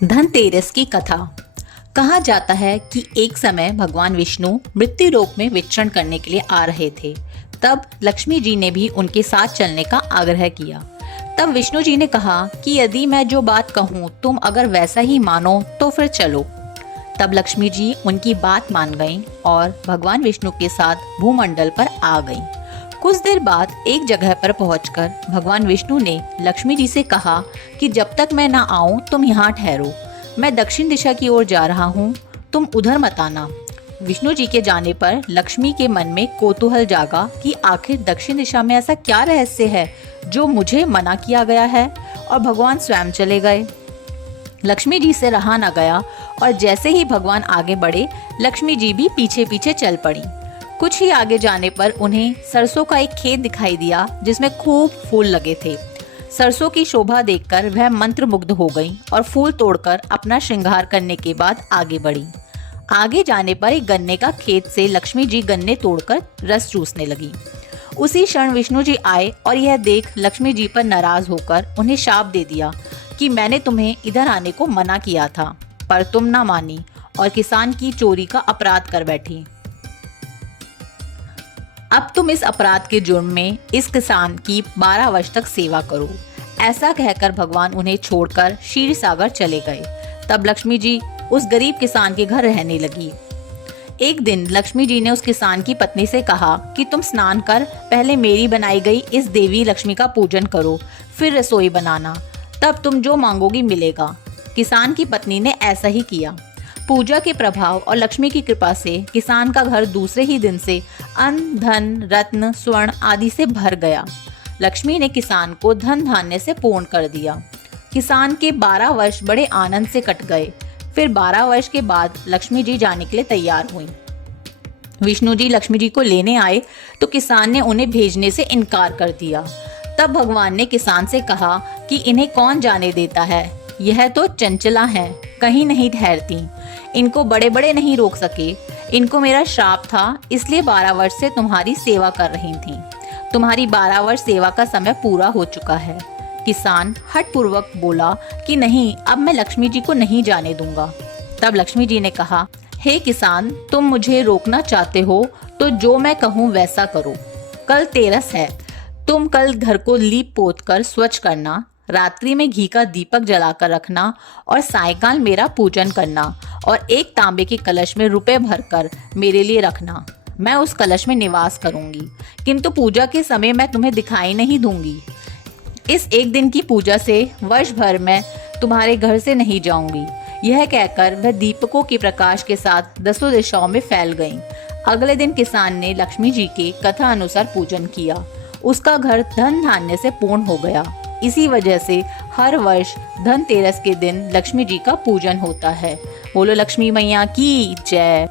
धनतेरस की कथा। कहा जाता है कि एक समय भगवान विष्णु मृत्यु लोक में विचरण करने के लिए आ रहे थे। तब लक्ष्मी जी ने भी उनके साथ चलने का आग्रह किया। तब विष्णु जी ने कहा कि यदि मैं जो बात कहूँ तुम अगर वैसा ही मानो तो फिर चलो। तब लक्ष्मी जी उनकी बात मान गईं और भगवान विष्णु के साथ भूमंडल पर आ गईं। कुछ देर बाद एक जगह पर पहुंचकर भगवान विष्णु ने लक्ष्मी जी से कहा कि जब तक मैं ना आऊं तुम यहाँ ठहरो। मैं दक्षिण दिशा की ओर जा रहा हूँ, तुम उधर मत आना। विष्णु जी के जाने पर लक्ष्मी के मन में कौतूहल जागा कि आखिर दक्षिण दिशा में ऐसा क्या रहस्य है जो मुझे मना किया गया है, और भगवान स्वयं चले गए। लक्ष्मी जी से रहा न गया और जैसे ही भगवान आगे बढ़े लक्ष्मी जी भी पीछे पीछे चल पड़ी। कुछ ही आगे जाने पर उन्हें सरसों का एक खेत दिखाई दिया जिसमें खूब फूल लगे थे। सरसों की शोभा देखकर वह मंत्रमुग्ध हो गई और फूल तोड़कर अपना श्रृंगार करने के बाद आगे बढ़ी। आगे जाने पर एक गन्ने का खेत से लक्ष्मी जी गन्ने तोड़कर रस चूसने लगी। उसी क्षण विष्णु जी आए और यह देख लक्ष्मी जी पर नाराज होकर उन्हें शाप दे दिया कि मैंने तुम्हें इधर आने को मना किया था, पर तुम ना मानी और किसान की चोरी का अपराध कर बैठी। अब तुम इस अपराध के जुर्म में इस किसान की 12 वर्ष तक सेवा करो। ऐसा कहकर भगवान उन्हें छोड़कर क्षीर सागर चले गए। तब लक्ष्मी जी उस गरीब किसान के घर रहने लगी। एक दिन लक्ष्मी जी ने उस किसान की पत्नी से कहा कि तुम स्नान कर पहले मेरी बनाई गई इस देवी लक्ष्मी का पूजन करो, फिर रसोई बनाना, तब तुम जो मांगोगी मिलेगा। किसान की पत्नी ने ऐसा ही किया। पूजा के प्रभाव और लक्ष्मी की कृपा से किसान का घर दूसरे ही दिन से अन्न, धन, रत्न, स्वर्ण आदि से भर गया। लक्ष्मी ने किसान को धन धान्य से पूर्ण कर दिया। किसान के 12 वर्ष बड़े आनंद से कट गए। फिर 12 वर्ष के बाद लक्ष्मी जी जाने के लिए तैयार हुई। विष्णु जी लक्ष्मी जी को लेने आए तो किसान ने उन्हें भेजने से इनकार कर दिया। तब भगवान ने किसान से कहा कि इन्हें कौन जाने देता है, यह तो चंचला हैं, कहीं नहीं ठहरती, इनको बड़े बड़े नहीं रोक सके। इनको मेरा श्राप था, इसलिए 12 वर्ष से तुम्हारी सेवा कर रही थी। तुम्हारी 12 वर्ष सेवा का समय पूरा हो चुका है। किसान हठ पूर्वक बोला कि नहीं, अब मैं लक्ष्मी जी को नहीं जाने दूंगा। तब लक्ष्मी जी ने कहा, हे किसान, तुम मुझे रोकना चाहते हो तो जो मैं कहूँ वैसा करो। कल तेरस है, तुम कल घर को लीप पोत कर स्वच्छ करना, रात्रि में घी का दीपक जलाकर रखना और सायकाल मेरा पूजन करना, और एक तांबे के कलश में रुपए भरकर मेरे लिए रखना। मैं उस कलश में निवास करूंगी, किंतु पूजा के समय मैं तुम्हें दिखाई नहीं दूंगी। इस एक दिन की पूजा से वर्ष भर मैं तुम्हारे घर से नहीं जाऊंगी। यह कहकर वह दीपकों के प्रकाश के साथ 10 दिशाओं में फैल गईं। अगले दिन किसान ने लक्ष्मी जी के कथा अनुसार पूजन किया। उसका घर धन धान्य से पूर्ण हो गया। इसी वजह से हर वर्ष धनतेरस के दिन लक्ष्मी जी का पूजन होता है। बोलो लक्ष्मी मैया की जय।